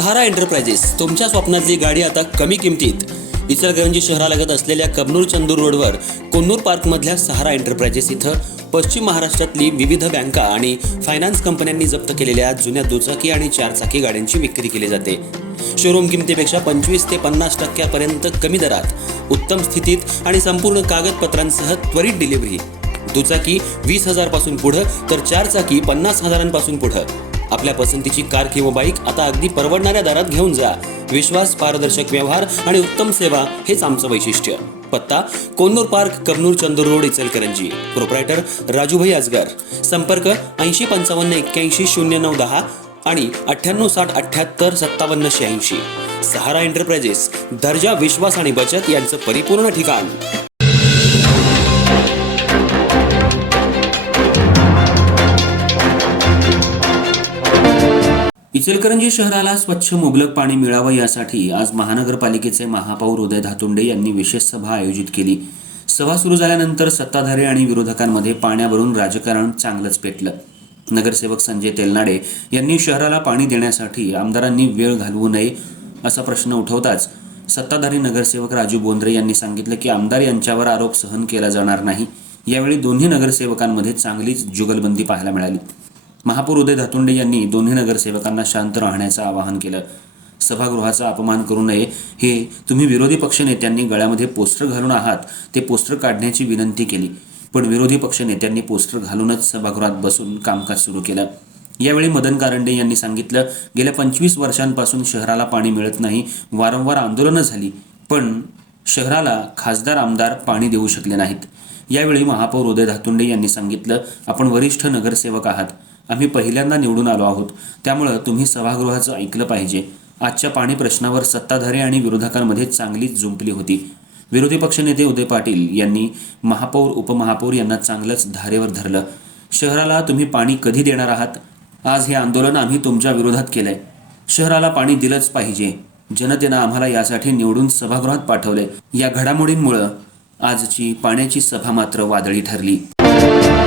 सहारा enterprises तुमच्या स्वप्नातली गाडी आता कमी किमतीत. इचलकरंजी शहरालगत असलेल्या कबनूर चंदूर रोडवर कोन्नूर पार्कमधल्या सहारा एंटरप्राइजेस इथं पश्चिम महाराष्ट्रातली विविध बँका आणि फायनान्स कंपन्यांनी जप्त केलेल्या जुन्या दुचाकी आणि चारचाकी गाड्यांची विक्री केली जाते. शोरूम किमतीपेक्षा 25 ते 50% कमी दरात, उत्तम स्थितीत आणि संपूर्ण कागदपत्रांसह त्वरित डिलिव्हरी. दुचाकी 20,000 पासून पुढे तर चारचाकी 50,000 पुढे. आपल्या पसंतीची कार किंवा बाईक आता अगदी परवडणाऱ्या दरात घेऊन जा. विश्वास, पारदर्शक व्यवहार आणि उत्तम सेवा हेच आमचं वैशिष्ट्य. पत्ता Konnur park, Kabnur Chandur road, Ichalkaranji. Proprietor Rajubhai Azgar. संपर्क 8055810910 आणि 9860785786. सहारा एंटरप्राइजेस, दर्जा, विश्वास आणि बचत यांचं परिपूर्ण ठिकाण. इचलकरंजी शहराला स्वच्छ मुबलक पाणी मिळावं यासाठी आज महानगरपालिकेचे महापौर उदय धातुंडे यांनी विशेष सभा आयोजित केली. सभा सुरू झाल्यानंतर सत्ताधारी आणि विरोधकांमध्ये पाण्यावरून राजकारण चांगलंच पेटलं. नगरसेवक संजय तेलनाडे यांनी शहराला पाणी देण्यासाठी आमदारांनी वेळ घालवू नये असा प्रश्न उठवताच सत्ताधारी नगरसेवक राजू बोंद्रे यांनी सांगितलं की आमदार यांच्यावर आरोप सहन केला जाणार नाही. यावेळी दोन्ही नगरसेवकांमध्ये चांगलीच जुगलबंदी पाहायला मिळाली. महापौर उदय धातुंडे यांनी दोन्ही नगरसेवकांना शांत राहण्याचं आवाहन केलं. सभागृहाचा अपमान करू नये, हे तुम्ही विरोधी पक्षनेत्यांनी गळ्यामध्ये पोस्टर घालून आहात ते पोस्टर काढण्याची विनंती केली. पण विरोधी पक्षनेत्यांनी पोस्टर घालूनच सभागृहात बसून कामकाज सुरू केलं. यावेळी मदन कारंडे यांनी सांगितलं, गेल्या 25 वर्षांपासून शहराला पाणी मिळत नाही. वारंवार आंदोलनं झाली, पण शहराला खासदार, आमदार पाणी देऊ शकले नाहीत. यावेळी महापौर उदय धातुंडे यांनी सांगितलं, आपण वरिष्ठ नगरसेवक आहात. आम्ही पहिल्यांदा निवडून आलो आहोत, त्यामुळं तुम्ही सभागृहाचं ऐकलं पाहिजे. आजच्या पाणी प्रश्नावर सत्ताधारी आणि विरोधकांमध्ये चांगलीच जुंपली होती. विरोधी पक्षनेते उदय पाटील यांनी महापौर, उपमहापौर यांना चांगलंच धारेवर धरलं. शहराला तुम्ही पाणी कधी देणार आहात? आज हे आंदोलन आम्ही तुमच्या विरोधात केलंय. शहराला पाणी दिलंच पाहिजे. जनतेनं आम्हाला यासाठी निवडून सभागृहात पाठवलंय. या घडामोडींमुळं आजची पाण्याची सभा मात्र वादळी ठरली.